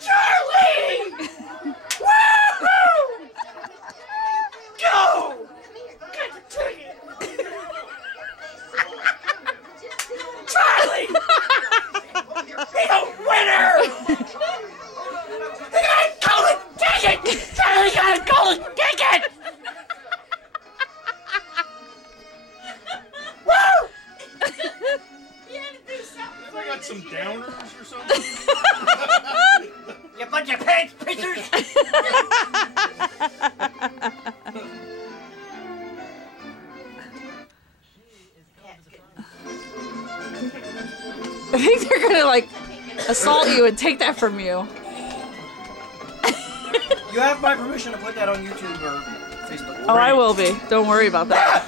Charlie! Woo-hoo! Go! Get the ticket! Charlie! He's a winner! He got a golden ticket! Charlie got a golden ticket! Woo! I got some downers or something. You bunch of pants pictures! I think they're gonna like assault you and take that from you. You have my permission to put that on YouTube or Facebook. Oh, I will be. Don't worry about that.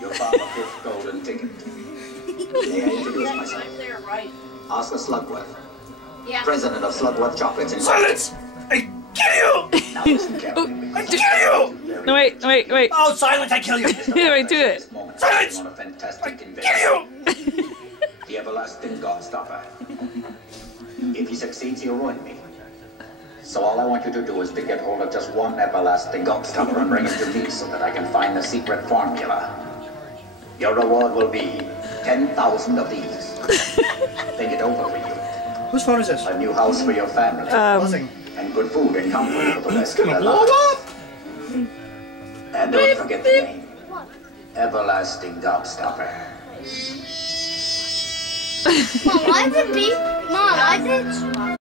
Your father fifth golden ticket. May I introduce myself? Arthur Slugworth. Yeah. President of Slugworth Chocolates and Silence! I kill you! Now listen carefully. I kill you! No, wait. Oh, silence! I kill you! Wait, do it. Silence! On a fantastic Kill invention. you! The everlasting Godstopper. If he succeeds, he'll ruin me. So all I want you to do is to get hold of just one everlasting Godstopper and bring it to me so that I can find the secret formula. Your reward will be 10,000 of these. Think it over for you. Whose phone is this? A new house for your family. Buzzing. And good food and comfort for the rest of Gonna your blow life. up! And don't forget the name. Everlasting Gobstopper. Mom, why is it beep? Mom, why is it...